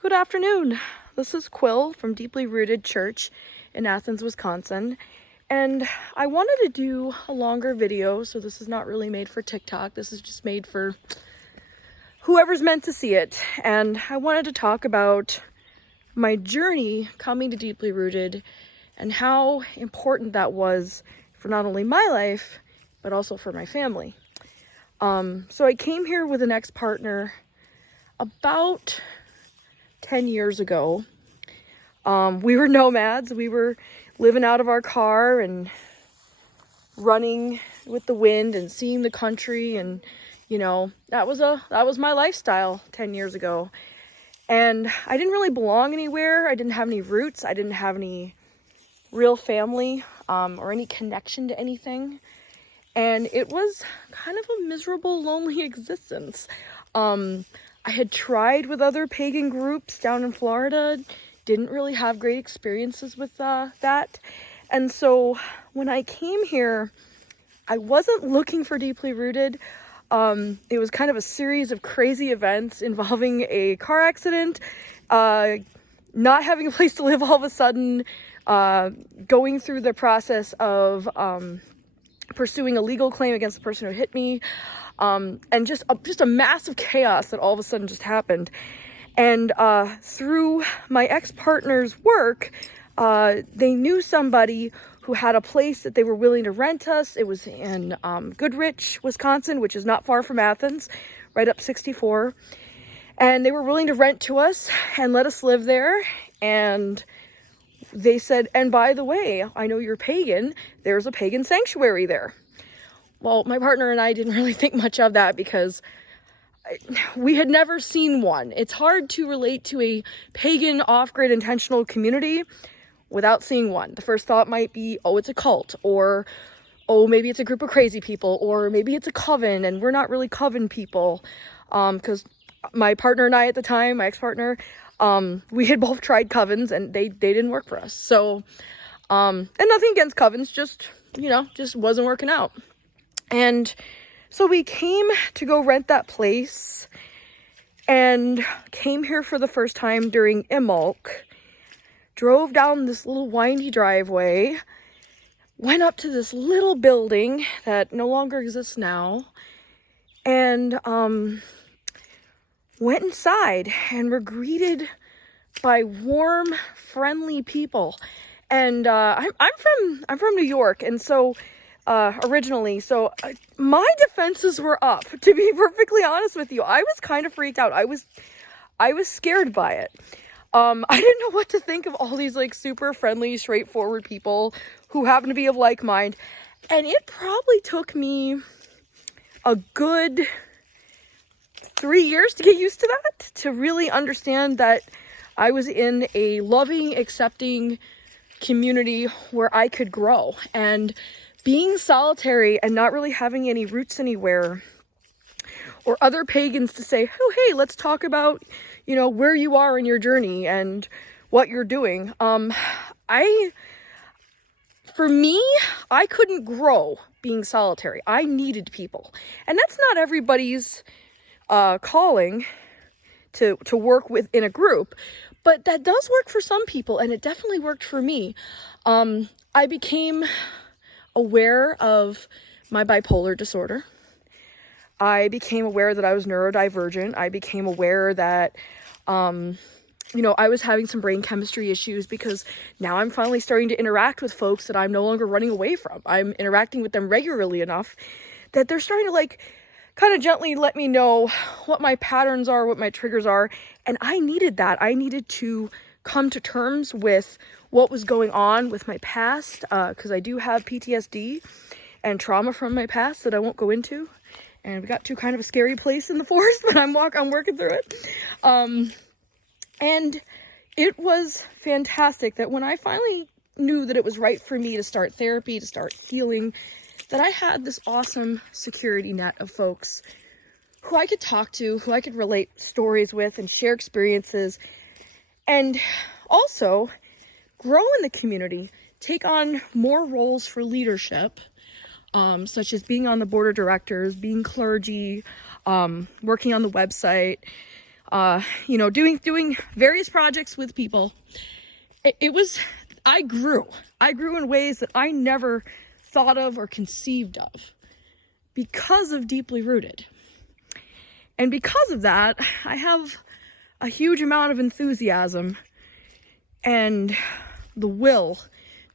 Good afternoon. This is Quill from Deeply Rooted Church in Athens, Wisconsin. And I wanted to do a longer video, so this is not really made for TikTok. This is just made for whoever's meant to see it. And I wanted to talk about my journey coming to Deeply Rooted and how important that was for not only my life, but also for my family. So I came here with an ex-partner about 10 years ago. We were nomads. We were living out of our car and running with the wind and seeing the country, and that was my lifestyle 10 years ago. And I didn't really belong anywhere. I didn't have any roots. I didn't have any real family or any connection to anything. And it was kind of a miserable, lonely existence. I had tried with other pagan groups down in Florida, didn't really have great experiences with that. And so when I came here, I wasn't looking for Deeply Rooted. It was kind of a series of crazy events involving a car accident, not having a place to live all of a sudden, going through the process of pursuing a legal claim against the person who hit me, and just a massive chaos that all of a sudden just happened. And through my ex-partner's work, they knew somebody who had a place that they were willing to rent us. It was in Goodrich, Wisconsin, which is not far from Athens, right up 64. And they were willing to rent to us and let us live there. And they said, and by the way, I know you're pagan. There's a pagan sanctuary there. Well, my partner and I didn't really think much of that because we had never seen one. It's hard to relate to a pagan off-grid intentional community without seeing one. The first thought might be, oh, it's a cult, or oh, maybe it's a group of crazy people, or maybe it's a coven, and we're not really coven people. Because my partner and I at the time, my ex-partner, we had both tried covens and they didn't work for us. So, and nothing against covens, just wasn't working out. And so we came to go rent that place and came here for the first time during Imulk, drove down this little windy driveway, went up to this little building that no longer exists now, and went inside and were greeted by warm, friendly people. And I'm from New York, and so originally, so my defenses were up. To be perfectly honest with you, I was kind of freaked out. I was scared by it. I didn't know what to think of all these like super friendly, straightforward people who happen to be of like mind, and it probably took me a good 3 years to get used to that, to really understand that I was in a loving, accepting community where I could grow. And being solitary and not really having any roots anywhere, or other pagans to say, oh, hey, let's talk about, where you are in your journey and what you're doing. For me, I couldn't grow being solitary. I needed people. And that's not everybody's calling to work in a group, but that does work for some people, and it definitely worked for me. I became aware of my bipolar disorder. I became aware that I was neurodivergent. I became aware that I was having some brain chemistry issues, because now I'm finally starting to interact with folks that I'm no longer running away from. I'm interacting with them regularly enough that they're starting to kind of gently let me know what my patterns are, what my triggers are. And I needed that. I needed to come to terms with what was going on with my past, because I do have PTSD and trauma from my past that I won't go into. And we got to kind of a scary place in the forest, but I'm working through it. And it was fantastic that when I finally knew that it was right for me to start therapy, to start healing, that I had this awesome security net of folks who I could talk to, who I could relate stories with and share experiences, and also grow in the community, take on more roles for leadership, such as being on the board of directors, being clergy, working on the website, doing various projects with people. I grew in ways that I never thought of or conceived of because of Deeply Rooted. And because of that, I have a huge amount of enthusiasm and the will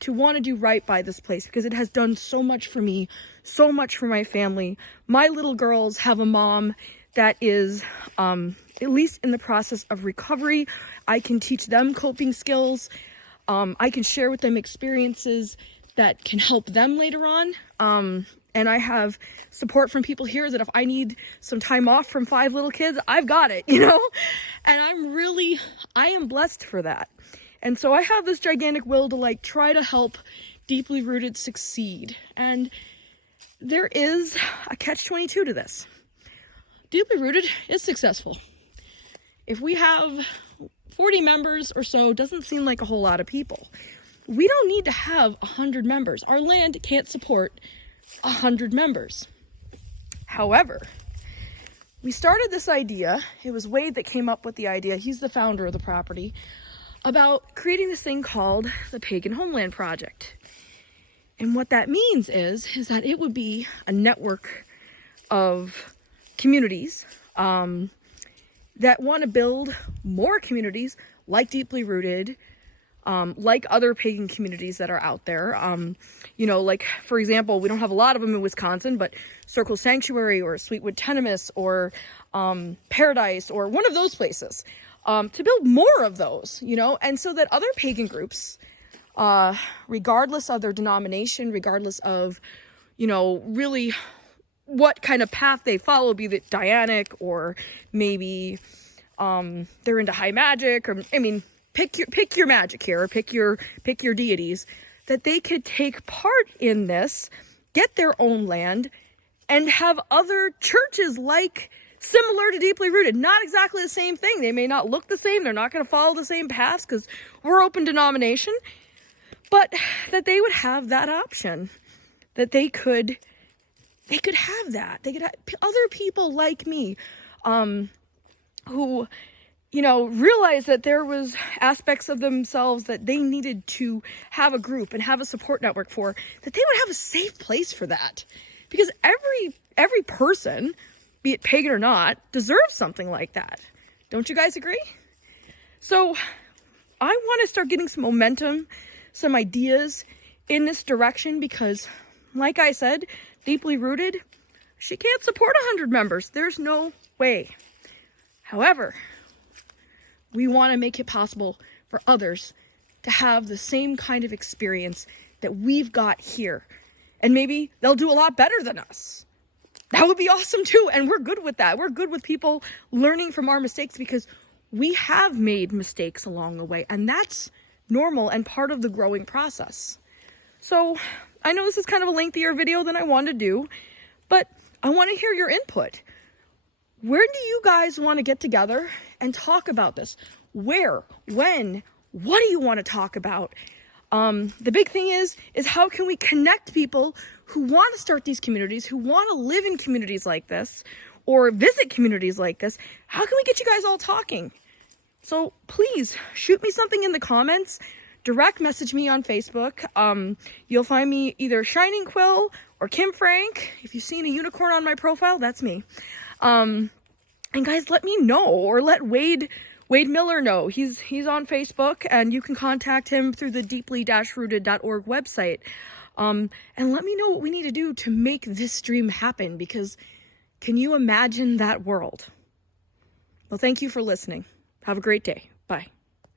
to want to do right by this place because it has done so much for me, so much for my family. My little girls have a mom that is at least in the process of recovery. I can teach them coping skills. I can share with them experiences that can help them later on. And I have support from people here that if I need some time off from 5 little kids, I've got it, And I am blessed for that. And so I have this gigantic will to try to help Deeply Rooted succeed. And there is a catch-22 to this. Deeply Rooted is successful. If we have 40 members or so, doesn't seem like a whole lot of people. We don't need to have 100 members. Our land can't support 100 members. However, we started this idea. It was Wade that came up with the idea. He's the founder of the property, about creating this thing called the Pagan Homeland Project. And what that means is that it would be a network of communities that want to build more communities like Deeply Rooted, like other pagan communities that are out there. For example, we don't have a lot of them in Wisconsin, but Circle Sanctuary or Sweetwood Tenemis or Paradise or one of those places, to build more of those, and so that other pagan groups, regardless of their denomination, regardless of, really what kind of path they follow, be it Dianic or maybe they're into high magic, or pick your magic here, or pick your deities, that they could take part in this, get their own land, and have other churches similar to Deeply Rooted. Not exactly the same thing. They may not look the same. They're not going to follow the same paths because we're open denomination, but that they would have that option, that they could have that. They could have other people like me, who, realized that there was aspects of themselves that they needed to have a group and have a support network for, that they would have a safe place for that. Because every person, be it pagan or not, deserves something like that. Don't you guys agree? So I want to start getting some momentum, some ideas in this direction because, like I said, Deeply Rooted, she can't support 100 members. There's no way. However, we want to make it possible for others to have the same kind of experience that we've got here. And maybe they'll do a lot better than us. That would be awesome too. And we're good with that. We're good with people learning from our mistakes because we have made mistakes along the way. And that's normal and part of the growing process. So I know this is kind of a lengthier video than I wanted to do, but I want to hear your input. Where do you guys want to get together and talk about this? Where? When? What do you want to talk about? The big thing is how can we connect people who want to start these communities, who want to live in communities like this, or visit communities like this? How can we get you guys all talking? So please shoot me something in the comments. Direct message me on Facebook. You'll find me either Shining Quill or Kim Frank. If you've seen a unicorn on my profile, that's me. And guys, let me know, or let Wade Miller know. He's on Facebook, and you can contact him through the deeply-rooted.org website. And let me know what we need to do to make this dream happen, because can you imagine that world? Well, thank you for listening. Have a great day.